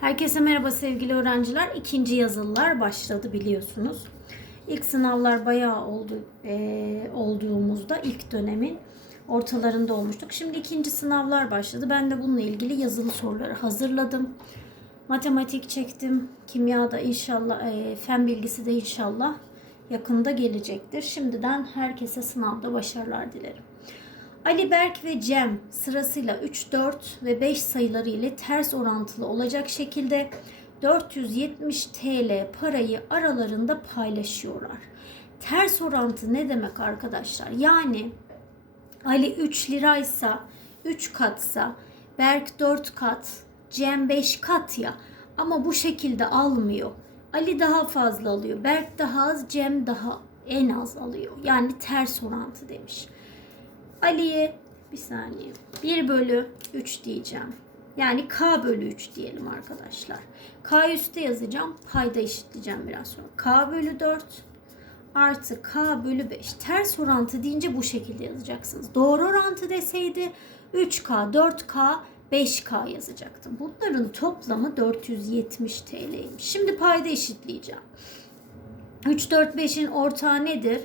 Herkese merhaba sevgili öğrenciler. İkinci yazılılar başladı biliyorsunuz. İlk sınavlar bayağı oldu eee, olduğumuzda ilk dönemin ortalarında olmuştuk. Şimdi ikinci sınavlar başladı. Ben de bununla ilgili yazılı soruları hazırladım. Matematik çektim. Kimya da inşallah, eee, fen bilgisi de inşallah yakında gelecektir. Şimdiden herkese sınavda başarılar dilerim. Ali Berk ve Cem sırasıyla 3, 4 ve 5 sayıları ile ters orantılı olacak şekilde 470 TL parayı aralarında paylaşıyorlar. Ters orantı ne demek arkadaşlar? Yani Ali 3 liraysa 3 katsa Berk 4 kat, Cem 5 kat ya. Ama bu şekilde almıyor. Ali daha fazla alıyor. Berk daha az, Cem daha en az alıyor. Yani ters orantı demiş. Ali'ye bir saniye 1 bölü 3 diyeceğim. Yani K bölü 3 diyelim arkadaşlar. K üstte yazacağım. Payda eşitleyeceğim biraz sonra. K bölü 4 artı K bölü 5. Ters orantı deyince bu şekilde yazacaksınız. Doğru orantı deseydi 3K, 4K, 5K yazacaktım. Bunların toplamı 470 TL'ymiş. Şimdi payda eşitleyeceğim. 3, 4, 5'in ortağı nedir?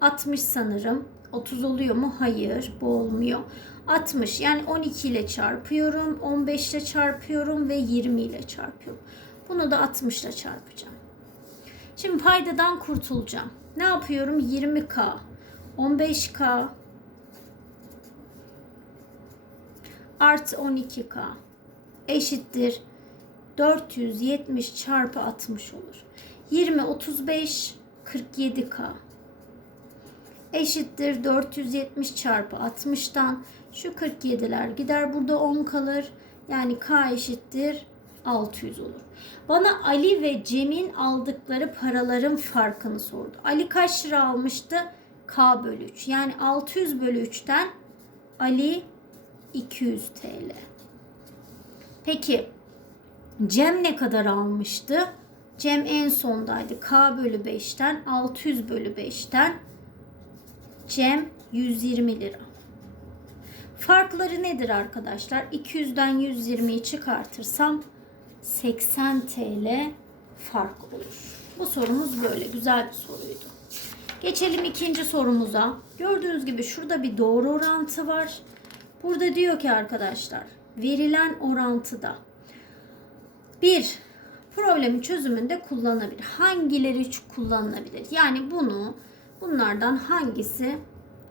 60 sanırım. 30 oluyor mu? Hayır. Bu olmuyor. 60 yani 12 ile çarpıyorum. 15 ile çarpıyorum ve 20 ile çarpıyorum. Bunu da 60 ile çarpacağım. Şimdi paydadan kurtulacağım. Ne yapıyorum? 20K, 15K artı 12K eşittir 470 çarpı 60 olur. 20, 35, 47K eşittir 470 çarpı 60'tan şu 47'ler gider burada 10 kalır. Yani K eşittir 600 olur. Bana Ali ve Cem'in aldıkları paraların farkını sordu. Ali kaç lira almıştı? K bölü 3. Yani 600 bölü 3'ten Ali 200 TL. Peki Cem ne kadar almıştı? Cem en sondaydı. K bölü 5'ten 600 bölü 5'ten Cem 120 lira. Farkları nedir arkadaşlar? 200'den 120'yi çıkartırsam 80 TL fark olur. Bu sorumuz böyle güzel bir soruydu. Geçelim ikinci sorumuza. Gördüğünüz gibi şurada bir doğru orantı var. Burada diyor ki arkadaşlar verilen orantıda bir problemi çözümünde kullanılabilir. Hangileri kullanılabilir? Yani bunu bunlardan hangisi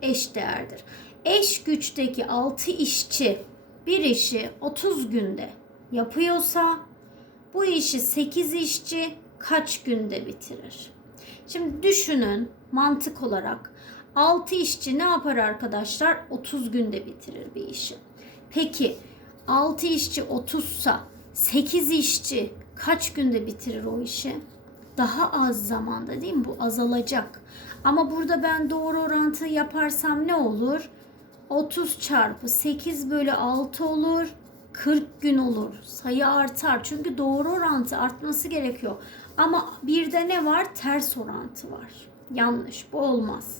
eş değerdir? Eş güçteki 6 işçi bir işi 30 günde yapıyorsa bu işi 8 işçi kaç günde bitirir? Şimdi düşünün mantık olarak 6 işçi ne yapar arkadaşlar? 30 günde bitirir bir işi. Peki 6 işçi 30 sa 8 işçi kaç günde bitirir o işi? Daha az zamanda değil mi? Bu azalacak. Ama burada ben doğru orantı yaparsam ne olur? 30 çarpı 8 bölü 6 olur. 40 gün olur. Sayı artar. Çünkü doğru orantı artması gerekiyor. Ama bir de ne var? Ters orantı var. Yanlış. Bu olmaz.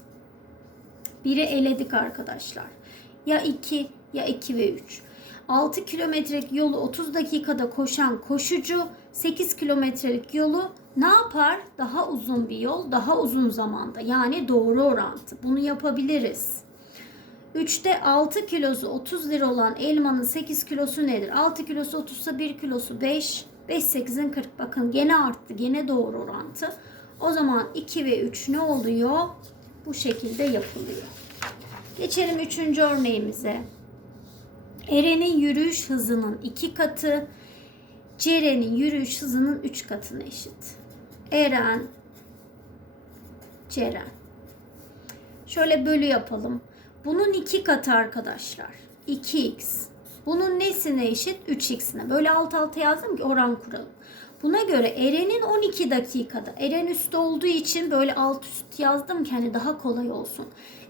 Biri eledik arkadaşlar. Ya 2 ya 2 ve 3. 6 kilometrelik yolu 30 dakikada koşan koşucu 8 kilometrelik yolu ne yapar? Daha uzun bir yol, daha uzun zamanda. Yani doğru orantı. Bunu yapabiliriz. 3'te 6 kilosu 30 lira olan elmanın 8 kilosu nedir? 6 kilosu 30 ise 1 kilosu 5. 5 8'in 40. Bakın gene arttı. Gene doğru orantı. O zaman 2 ve 3 ne oluyor? Bu şekilde yapılıyor. Geçelim 3. örneğimize. Eren'in yürüyüş hızının 2 katı, Ceren'in yürüyüş hızının 3 katına eşit. Eren, Ceren. Şöyle bölü yapalım. Bunun 2 katı arkadaşlar. 2x. Bunun nesine eşit? 3x'ine. Böyle alt alta yazdım ki oran kuralım. Buna göre Eren'in 12 dakikada. Eren üstte olduğu için böyle alt üst yazdım ki hani daha kolay olsun.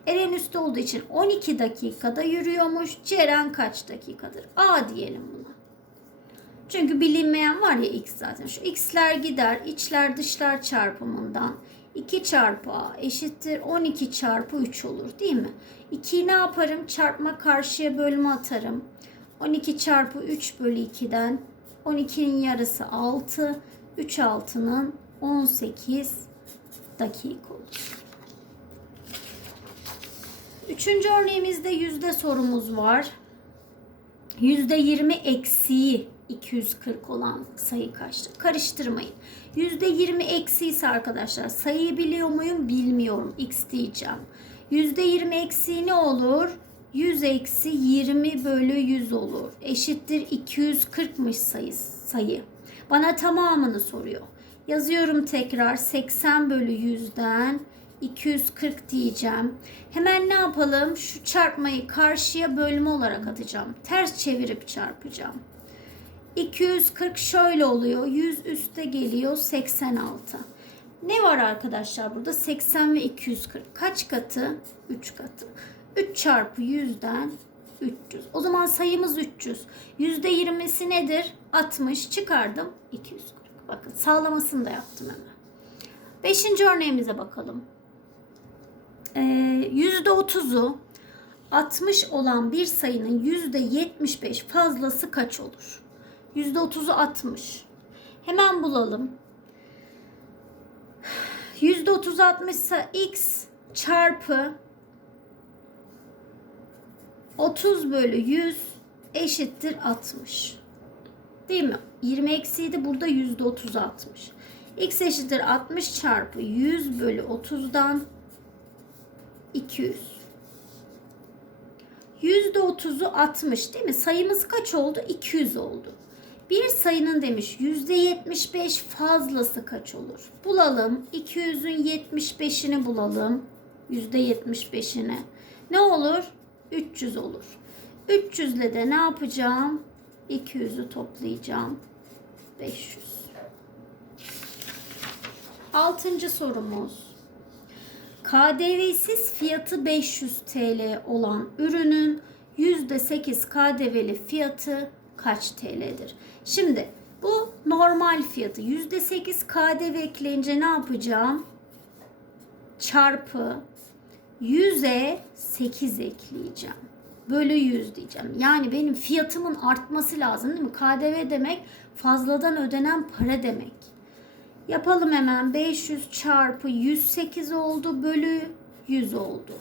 Eren üstte olduğu için 12 dakikada yürüyormuş. Ceren kaç dakikadır? A diyelim buna. Çünkü bilinmeyen var ya x zaten. Şu x'ler gider. içler dışlar çarpımından. 2 çarpı a eşittir 12 çarpı 3 olur değil mi? 2'yi ne yaparım? Çarpma karşıya bölme atarım. 12 çarpı 3 bölü 2'den 12'nin yarısı 6. 3 6'nın 18 dakika olur. Üçüncü örneğimizde yüzde sorumuz var. Yüzde 20 eksiği 240 olan sayı kaçtır? Karıştırmayın. Yüzde 20 eksi ise arkadaşlar sayıyı biliyor muyum? Bilmiyorum. X diyeceğim. Yüzde 20 eksiği ne olur? 100 eksi 20 bölü 100 olur. Eşittir 240'mış sayı, sayı. Bana tamamını soruyor. Yazıyorum tekrar 80 bölü 100'den 240 diyeceğim. Hemen ne yapalım? Şu çarpmayı karşıya bölme olarak atacağım. Ters çevirip çarpacağım. 240 şöyle oluyor. 100 üste geliyor 86. Ne var arkadaşlar burada? 80 ve 240. Kaç katı? 3 katı. 3 çarpı 100'den 300. O zaman sayımız 300. %20'si nedir? 60 çıkardım 240. Bakın sağlamasını da yaptım hemen. Beşinci örneğimize bakalım. Ee, %30'u 60 olan bir sayının %75 fazlası kaç olur? %30'u 60. Hemen bulalım. %30 60 ise x çarpı 30 bölü 100 eşittir 60. Değil mi? 20 eksiydi burada %30 60. x eşittir 60 çarpı 100 bölü 30'dan 200. %30'u 60 değil mi? Sayımız kaç oldu? 200 oldu. Bir sayının demiş %75 fazlası kaç olur? Bulalım. 200'ün 75'ini bulalım. %75'ini. Ne olur? 300 olur. 300 ile de ne yapacağım? 200'ü toplayacağım. 500. Altıncı sorumuz. KDV'siz fiyatı 500 TL olan ürünün %8 KDV'li fiyatı kaç TL'dir? Şimdi bu normal fiyatı %8 KDV ekleyince ne yapacağım? Çarpı 100'e 8 ekleyeceğim. Bölü 100 diyeceğim. Yani benim fiyatımın artması lazım değil mi? KDV demek fazladan ödenen para demek. Yapalım hemen 500 çarpı 108 oldu bölü 100 oldu.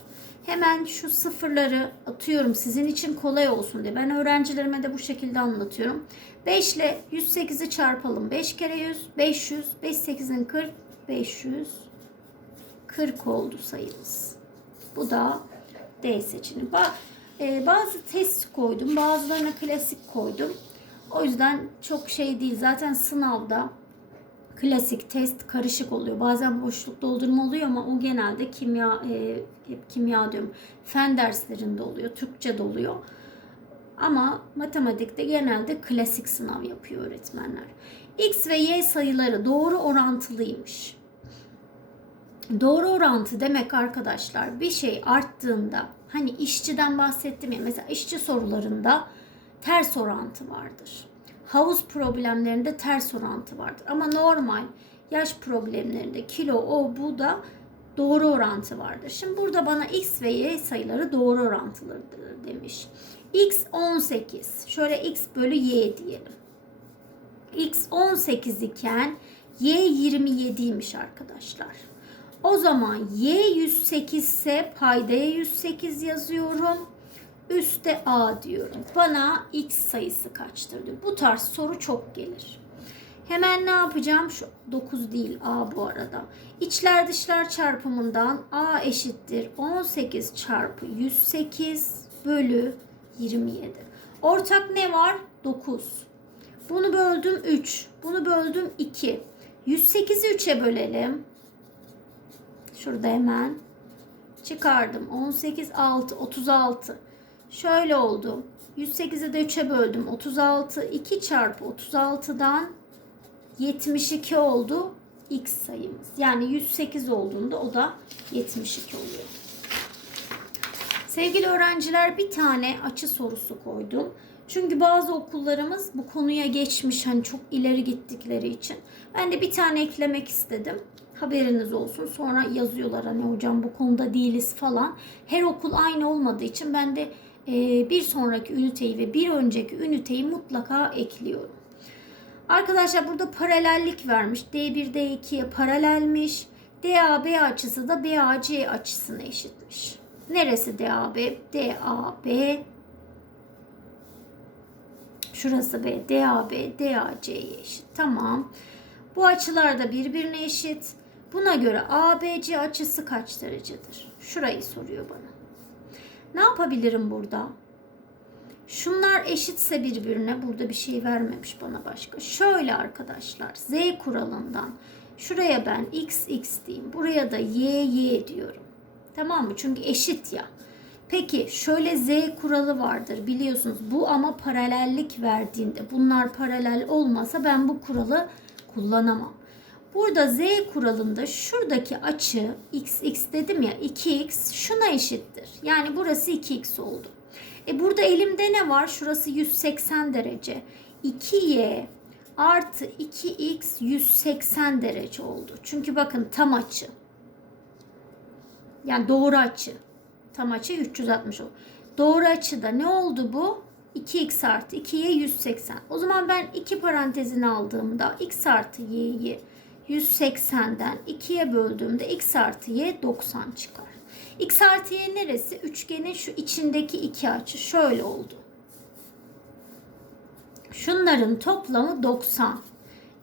Hemen şu sıfırları atıyorum sizin için kolay olsun diye. Ben öğrencilerime de bu şekilde anlatıyorum. 5 ile 108'i çarpalım. 5 kere 100, 500, 5 8'in 40, 500, 40 oldu sayımız. Bu da D seçeneği. Bak e, bazı test koydum, bazılarına klasik koydum. O yüzden çok şey değil. Zaten sınavda klasik test karışık oluyor. Bazen boşluk doldurma oluyor ama o genelde kimya e, kimya diyorum. Fen derslerinde oluyor, Türkçe oluyor. Ama matematikte genelde klasik sınav yapıyor öğretmenler. X ve Y sayıları doğru orantılıymış. Doğru orantı demek arkadaşlar bir şey arttığında hani işçiden bahsettim ya mesela işçi sorularında ters orantı vardır. Havuz problemlerinde ters orantı vardır. Ama normal yaş problemlerinde kilo o bu da doğru orantı vardır. Şimdi burada bana x ve y sayıları doğru orantılıdır demiş. x 18. Şöyle x bölü y diyelim. x 18 iken y 27'ymiş arkadaşlar. O zaman y 108 ise paydaya 108 yazıyorum. Üste a diyorum. Bana x sayısı kaçtır diyor. Bu tarz soru çok gelir. Hemen ne yapacağım? Şu 9 değil a bu arada. İçler dışlar çarpımından a eşittir 18 çarpı 108 bölü 27. Ortak ne var? 9. Bunu böldüm 3. Bunu böldüm 2. 108'i 3'e bölelim. Şurada hemen çıkardım. 18, 6, 36. Şöyle oldu. 108'i de 3'e böldüm. 36, 2 çarpı 36'dan 72 oldu x sayımız. Yani 108 olduğunda o da 72 oluyor. Sevgili öğrenciler bir tane açı sorusu koydum. Çünkü bazı okullarımız bu konuya geçmiş hani çok ileri gittikleri için. Ben de bir tane eklemek istedim. Haberiniz olsun. Sonra yazıyorlar hani hocam bu konuda değiliz falan. Her okul aynı olmadığı için ben de bir sonraki üniteyi ve bir önceki üniteyi mutlaka ekliyorum. Arkadaşlar burada paralellik vermiş. D1 D2'ye paralelmiş. DAB açısı da BAC açısına eşitmiş. Neresi DAB? DAB Şurası B. DAB DAC'ye eşit. Tamam. Bu açılar da birbirine eşit. Buna göre ABC açısı kaç derecedir? Şurayı soruyor bana. Ne yapabilirim burada? Şunlar eşitse birbirine burada bir şey vermemiş bana başka. Şöyle arkadaşlar Z kuralından şuraya ben x x diyeyim. Buraya da y y diyorum. Tamam mı? Çünkü eşit ya. Peki şöyle z kuralı vardır biliyorsunuz. Bu ama paralellik verdiğinde bunlar paralel olmasa ben bu kuralı kullanamam. Burada z kuralında şuradaki açı x x dedim ya 2x şuna eşittir. Yani burası 2x oldu. E burada elimde ne var? Şurası 180 derece. 2y artı 2x 180 derece oldu. Çünkü bakın tam açı. Yani doğru açı. Tam açı 360 oldu. Doğru açıda ne oldu bu? 2x artı 2y 180. O zaman ben iki parantezini aldığımda x artı y'yi 180'den 2'ye böldüğümde x artı y 90 çıkar. X artı y neresi? Üçgenin şu içindeki iki açı şöyle oldu. Şunların toplamı 90.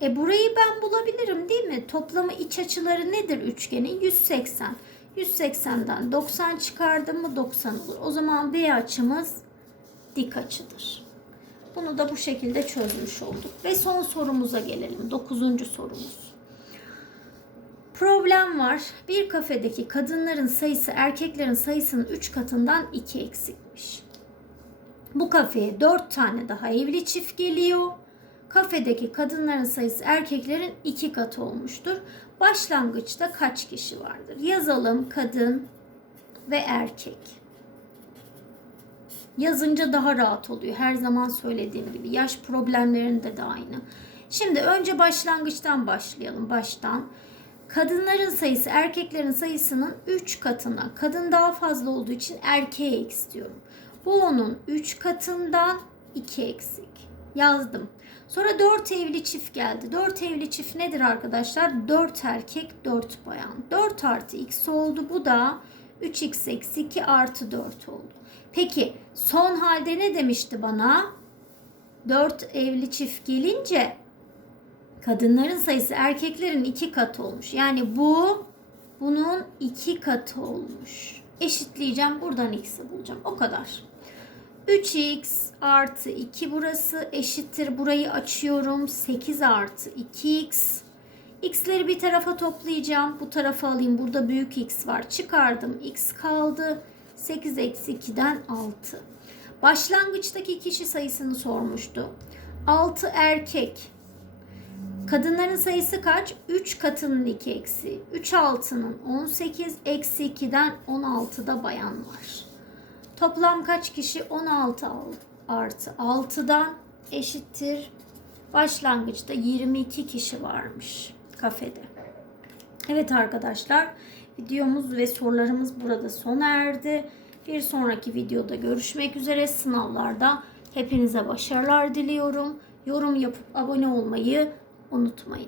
E burayı ben bulabilirim değil mi? Toplamı iç açıları nedir üçgenin? 180. 180'den 90 çıkardım mı 90 olur. O zaman B açımız dik açıdır. Bunu da bu şekilde çözmüş olduk. Ve son sorumuza gelelim. Dokuzuncu sorumuz. Problem var. Bir kafedeki kadınların sayısı erkeklerin sayısının 3 katından 2 eksikmiş. Bu kafeye 4 tane daha evli çift geliyor. Kafedeki kadınların sayısı erkeklerin 2 katı olmuştur. Başlangıçta kaç kişi vardır? Yazalım kadın ve erkek. Yazınca daha rahat oluyor. Her zaman söylediğim gibi. Yaş problemlerinde de aynı. Şimdi önce başlangıçtan başlayalım. Baştan. Kadınların sayısı erkeklerin sayısının 3 katına. Kadın daha fazla olduğu için erkeğe x diyorum. Bu onun 3 katından 2 eksik. Yazdım. Sonra 4 evli çift geldi. 4 evli çift nedir arkadaşlar? 4 erkek 4 bayan. 4 artı x oldu. Bu da 3x eksi 2 artı 4 oldu. Peki son halde ne demişti bana? 4 evli çift gelince kadınların sayısı erkeklerin 2 katı olmuş. Yani bu bunun 2 katı olmuş. Eşitleyeceğim. Buradan x'i bulacağım. O kadar. 3x artı 2 burası eşittir. Burayı açıyorum. 8 artı 2x. x'leri bir tarafa toplayacağım. Bu tarafa alayım. Burada büyük x var. Çıkardım. x kaldı. 8 eksi 2'den 6. Başlangıçtaki kişi sayısını sormuştu. 6 erkek. Kadınların sayısı kaç? 3 katının 2 eksi. 3 altının 18 eksi 2'den 16'da bayan var. Toplam kaç kişi? 16 artı 6'dan eşittir. Başlangıçta 22 kişi varmış kafede. Evet arkadaşlar videomuz ve sorularımız burada sona erdi. Bir sonraki videoda görüşmek üzere. Sınavlarda hepinize başarılar diliyorum. Yorum yapıp abone olmayı unutmayın.